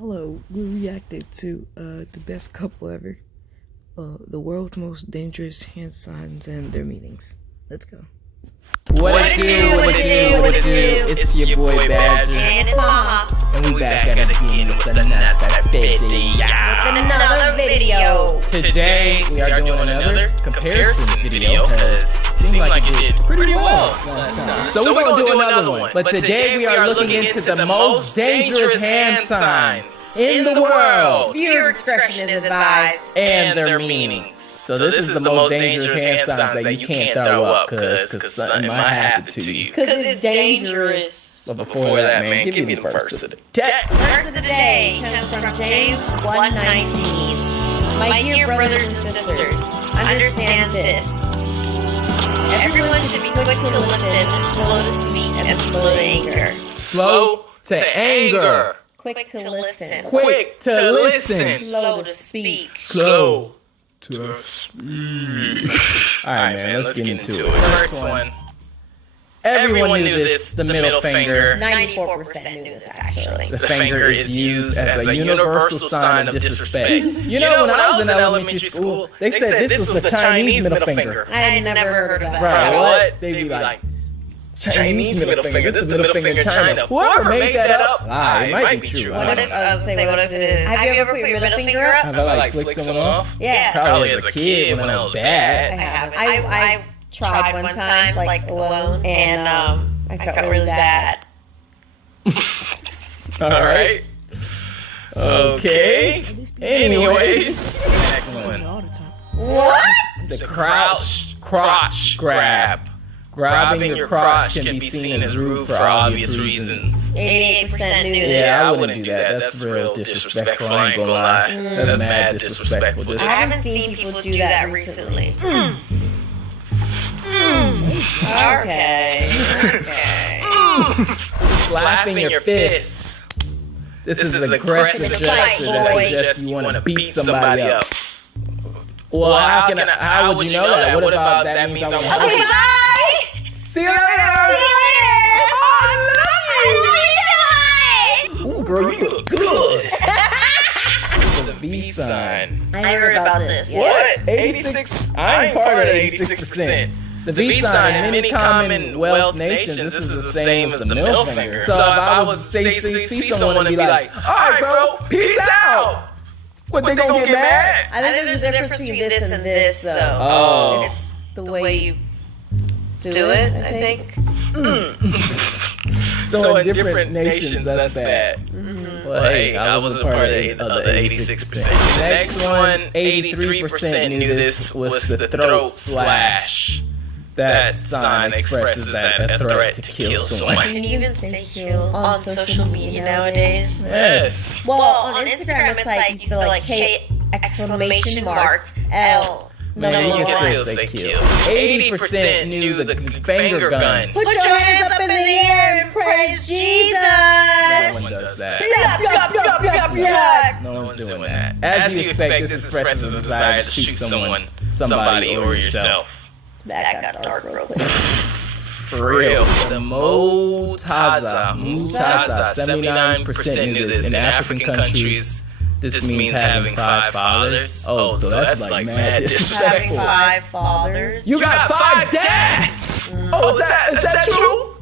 Hello, we reacted to the best couple ever, the world's most dangerous hand signs and their meanings. Let's go. What it do? It's your boy Badger. And it's Maha. And we back at it again with another video. Today we are doing another comparison video because it seemed like it did pretty well. So we're going to do another one. But today we are looking into the most dangerous hand signs in the world. Viewer discretion is advised. And their meanings. So this is the most dangerous hand signs that you can't throw up because something might happen to you. Because it's dangerous. But before that, man, give me the first of the day. First of the day comes from James 1:19. My dear brothers and sisters, understand this. Everyone should be quick to listen, slow to speak, and slow to anger. Slow to anger. Quick to listen. Quick to listen. Slow to speak. Slow to speak. Alright, man, let's get into it. First one. Everyone knew this, the middle finger. 94% knew this, actually. The finger is used as a universal sign of disrespect. You know, when I was in elementary school, they said this was the Chinese middle finger. I had never heard of that. Right, what? They'd be like, Chinese middle finger, this is the middle finger in China. Whoever made that up, it might be true. What if it is? Have you ever put your middle finger up? Have I like flicked someone off? Yeah. Probably as a kid when I was bad. I haven't. I tried one time, like alone, and I felt really bad. Alright. Okay. Anyways. Next one. What? The crotch grab. Grabbing your crotch can be seen as rude for obvious reasons. 88% knew this. Yeah, I wouldn't do that. That's real disrespectful, I ain't gonna lie. That's mad disrespectful. I haven't seen people do that recently. Okay. Slapping your fists. This is aggressive gesture that suggests you want to beat somebody up. Well, how would you know that? What if that means I want to help you? Okay, bye! See you later! I love you! Ooh, girl, you look good! The V sign. I heard about this. What? 86? I ain't part of the 86%. The V sign in many Commonwealth nations, this is the same as the middle finger. So if I was to see someone and be like, alright bro, peace out! What, they gonna get mad? I think there's a difference between this and this, though. Oh. And it's the way you do it, I think. So in different nations, that's bad. Well, hey, I wasn't part of the 86%. The next one, 83% knew this was the throat slash. That sign expresses that a threat to kill someone. Can you even say kill on social media nowadays? Yes. Well, on Instagram, it's like you spell like K exclamation mark L. Man, you can still say kill. 80% knew the finger gun. Put your hands up in the air and praise Jesus. No one does that. No one's doing that. As you expect, this expresses a desire to shoot someone, somebody, or yourself. That got dark real quick. For real. The Mutaza, 79% knew this. In African countries, this means having 5 fathers. Oh, so that's like mad disrespectful. Having 5 fathers. You got 5 dads! Oh, is that true?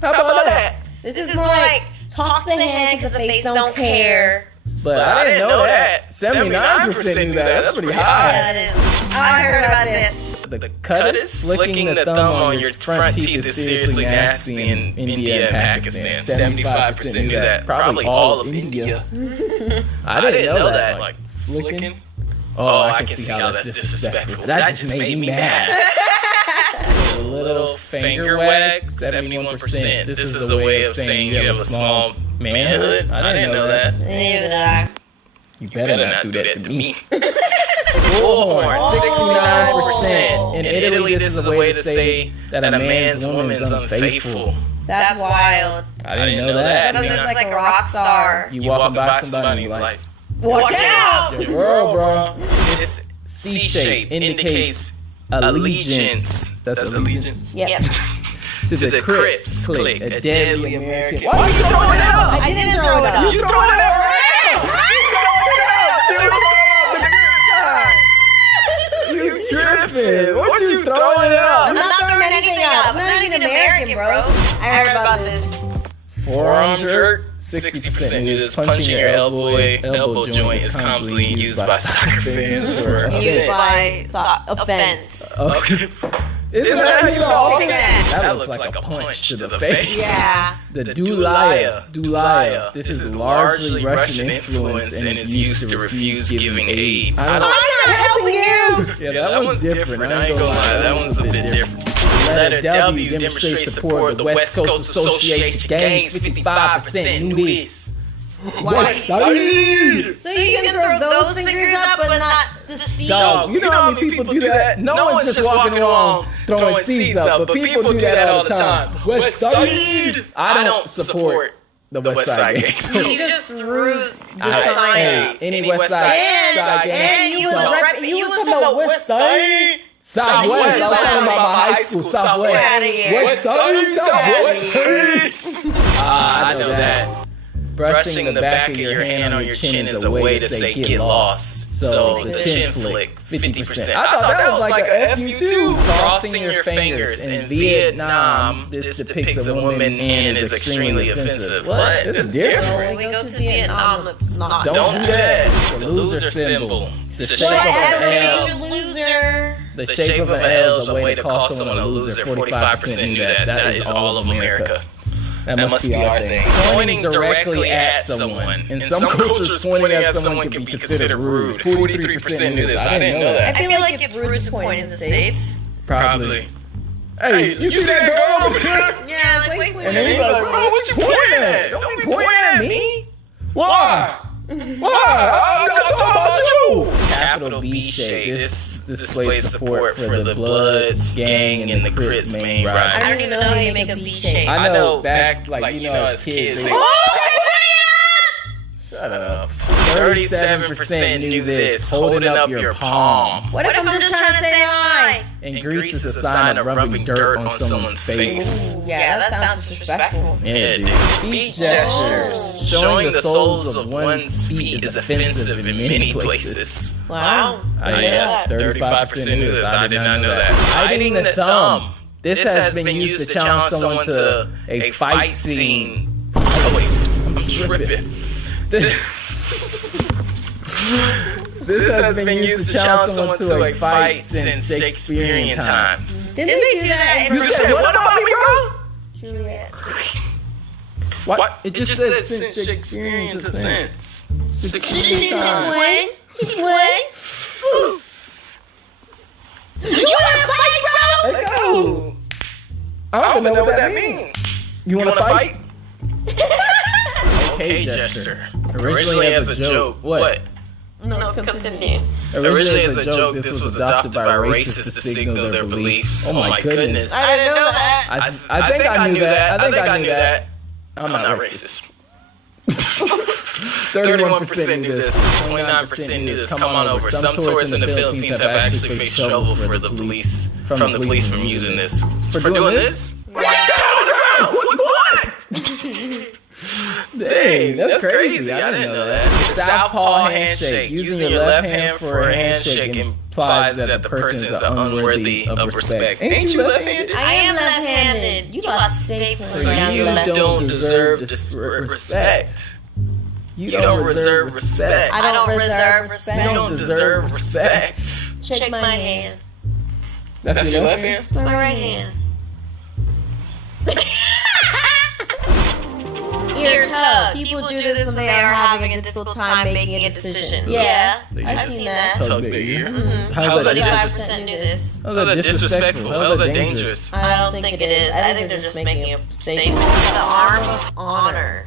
How about that? This is more like talk to the hand because the face don't care. But I didn't know that. 79% knew that. That's pretty high. Yeah, it is. I heard about this. The cutters, flicking the thumb on your front teeth is seriously nasty in India and Pakistan. 75% knew that. Probably all of India. I didn't know that. Like, flicking? Oh, I can see how that's disrespectful. That just made me mad. The little finger wag, 71%. This is the way of saying you have a small manhood. I didn't know that. Neither did I. You better not do that to me. Bullhorn, 69%. In Italy, this is a way to say that a man's woman is unfaithful. That's wild. I didn't know that. So there's like a rock star. You walking by somebody and be like, watch out! Your girl, bro. This C shape indicates allegiance. That's allegiance? Yep. To the Crips clique, a deadly American. Why are you throwing it up? I didn't throw it up. You throwing it up about this. Forearm jerk, 60% knew this. Punching your elbow joint is commonly used by soccer fans for Used by offense. Okay. Isn't that how you spell offense? That looks like a punch to the face. Yeah. The Dulaya. This is largely Russian influence and is used to refuse giving aid. I'm not helping you. Yeah, that one's different. I ain't gonna lie, that one's a bit different. Letter W demonstrates support of the West Coast Association Gangs. 55% knew this. West Side. So you can throw those fingers up, but not the C. Dog, you know how many people do that? No one's just walking along throwing C's up, but people do that all the time. West Side. I don't support the West Side Gangs. You just threw the sign up. Any West Side And you was talking about West Side. Southwest. I was talking about my high school. Southwest. West Side. I know that. Brushing the back of your hand on your chin is a way to say get lost. So the chin flick, 50%. I thought that was like a FU too. Crossing your fingers. In Vietnam, this depicts a woman and is extremely offensive. What? This is different. When we go to Vietnam, it's not. Don't do that. The loser symbol. The shape of an L. Loser. The shape of an L is a way to call someone a loser. 45% knew that. That is all of America. That must be our thing. Pointing directly at someone. In some cultures, pointing at someone can be considered rude. 43% knew this. I didn't know that. I feel like it's rude to point in the States. Probably. Hey, you see that girl over there? Yeah, like, wait. And then he's like, bro, what you pointing at? Don't be pointing at me. Why? I'm not talking about you. Capital B shape. This displays support for the Bloods, Gang, and the Crips main rival. I don't even know how you make a B shape. I know back, like, you know, as kids. Shut up. 37% knew this. Holding up your palm. What if I'm just trying to say hi? And Greece is a sign of rubbing dirt on someone's face. Ooh, yeah, that sounds disrespectful. Yeah, dude. Feet gestures. Showing the soles of one's feet is offensive in many places. Wow. Yeah, 35% knew this. I did not know that. Hiding the thumb. This has been used to challenge someone to a fight scene. Oh, wait, I'm tripping. This has been used to challenge someone to a fight since Shakespearean times. Didn't we do that in You said, what about me, bro? Juliet? What? It just said since Shakespearean since. Shakespearean times. You wanna fight, bro? Let's go. I don't even know what that means. You wanna fight? Okay, gesture. Originally as a joke. What? No, continue. Originally as a joke, this was adopted by racists to signal their beliefs. Oh my goodness. I didn't know that. I think I knew that. I knew that. I'm not racist. 31% knew this. 29% knew this. Come on over. Some tourists in the Philippines have actually faced trouble from the police from using this. For doing this? Dang, that's crazy. I didn't know that. The southpaw handshake. Using your left hand for a handshake implies that the person is unworthy of respect. Ain't you left-handed? I am left-handed. You lost steak So you don't deserve respect. You don't reserve respect. I don't reserve respect. You don't deserve respect. Shake my hand. That's your left hand? It's my right hand. Ear tug. People do this when they are having a difficult time making a decision. Yeah, I've seen that. Tug the ear? How's that 25% do this? How's that disrespectful? How's that dangerous? I don't think it is. I think they're just making a statement. The arm of honor.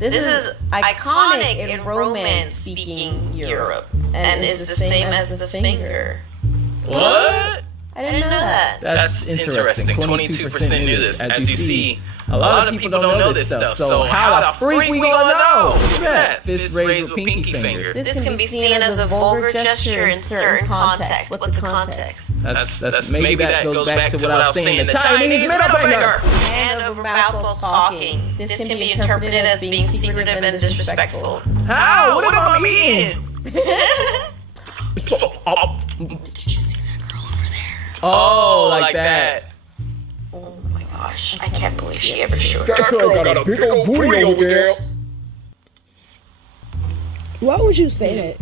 This is iconic in Romance-speaking Europe and is the same as the finger. What? I didn't know that. That's interesting. 22% knew this. As you see, a lot of people don't know this stuff. So how the freak we gonna know? Look at that. Fist raised with pinky finger. This can be seen as a vulgar gesture in certain contexts. What's the context? That's maybe that goes back to what I was saying. The Chinese middle finger. Hand over mouth while talking. This can be interpreted as being secretive and disrespectful. How? What about me? Did you see that girl over there? Oh, like that. Oh my god. gosh, I can't believe she ever showed That up. girl got a big old booty over there. Why would you say that?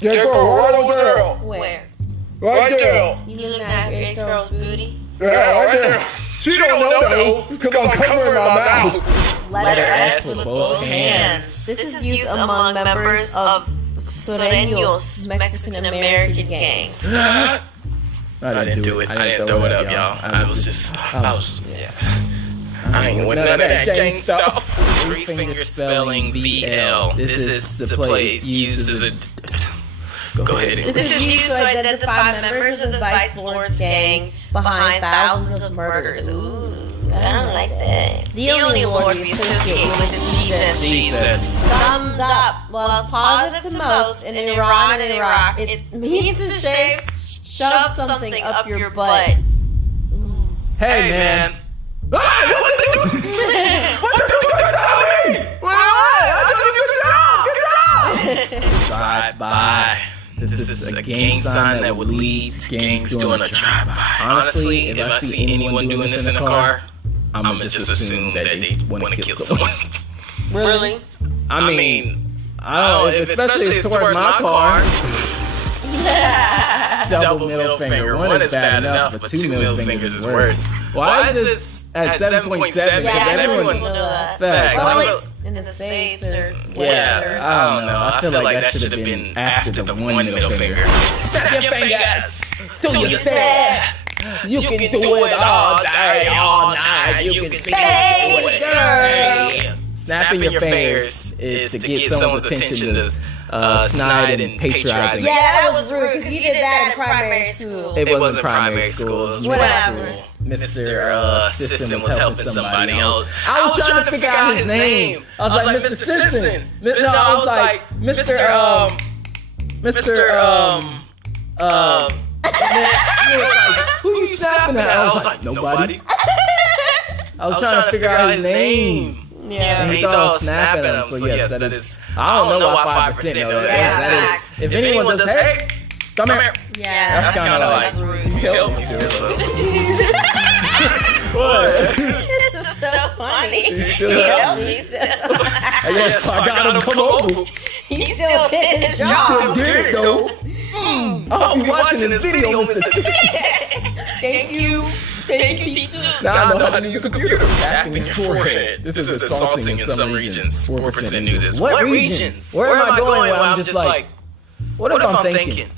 That girl right over there. Where? Right there. You looking at your ex-girl's booty? Yeah, right there. She don't know though, because I'm covering my mouth. Letter S with both hands. This is used among members of Sureños Mexican-American gangs. I didn't do it. I didn't throw it up, y'all. I ain't with none of that gang stuff. Three finger spelling VL. This is the place used as a. Go ahead. This is used to identify members of the Vice Lord's gang behind thousands of murders. Ooh, I don't like that. The only Lord we associate with is Jesus. Jesus. Thumbs up. Well, it's positive to most in Iran and Iraq. It means to shove something up your butt. Hey, man. What the Drive-by. This is a gang sign that would lead to gangs doing a drive-by. Honestly, if I see anyone doing this in a car, I'm gonna just assume that they want to kill someone. Really? I mean, I don't know, especially if it's towards my car. Double middle finger. One is bad enough, but two middle fingers is worse. Why is this at 7.7? Yeah, everyone everyone will know that. Facts. Well, it's in the States or West. Yeah, I don't know. I feel like that should have been after the one middle finger. Snap your fingers. Do your say. You can do it all day, all night. You can say it, girl. Snapping your fingers is to get someone's attention to snide and patronizing. Yeah, that was rude because you did that in primary school. It wasn't primary school. It was Whatever. Mr. Sisson was helping somebody else. I was trying to figure out his name. I was like, Mr. Sisson. No, I was like, Mr. Who you snapping at? I was like, nobody. I was trying to figure out his name. Yeah. And he thought I was snapping at him. So yes, that is. I don't know why 5% know that. Yeah, That is. If anyone does, hey, come here. Yeah. That's kind of like. rude. Kill me. What? This is so funny. You still help me. I guess I got him. Come over. He still did his You job. still did it though. I hope you're watching this video, Mr. Thank you. Thank you, teacher. Now I know how to use a computer. Tapping your forehead. This is assaulting in some regions. 4% knew this. What regions? Where am I going when I'm just like, what if I'm thinking?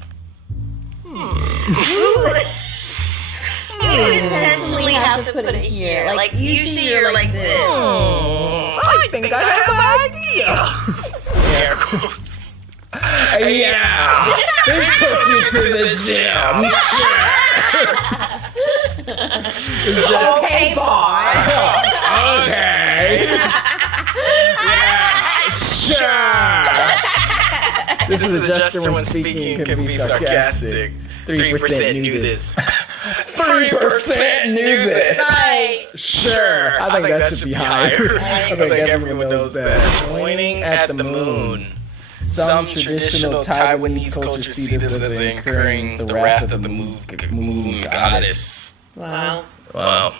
You intentionally have to put it here. Like, usually you're like this. I think I have an idea. Air quotes. Yeah. They took you to the gym. Okay, boy. Okay. Yeah, sure. This is a gesture when speaking can be sarcastic. 3% knew this. 3% knew this. Right. Sure. I think that should be higher. I think everyone knows that. Pointing at the moon. Some traditional Taiwanese cultures see this as incurring the wrath of the moon goddess. Wow. Wow.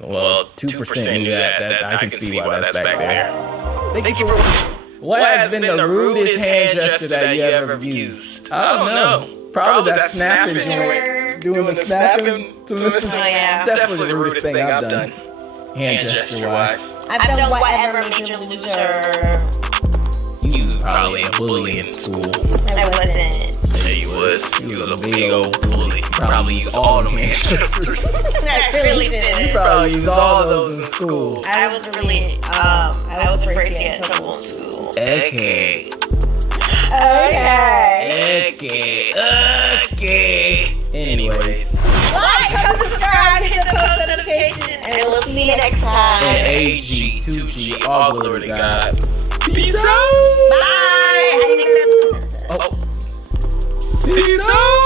Well, 2% knew that. I can see why that's back there. Thank you for. What has been the rudest hand gesture that you ever used? I don't know. Probably that snapping joint. Doing the snapping to Mr. Oh, yeah. Definitely the rudest thing I've done. Hand gesture wise. I've done whatever made you loser. You was probably a bully in school. I wasn't. Yeah, you was. You was a big old bully. Probably used all them hand gestures. I really didn't. You probably used all of those in school. I was really, I was afraid to get in trouble in school. Okay. Anyways. Like, comment, subscribe, hit the post notification, and we'll see you next time. And AG, 2G, all glory to God. Peace out. Bye. I think that's Peace out.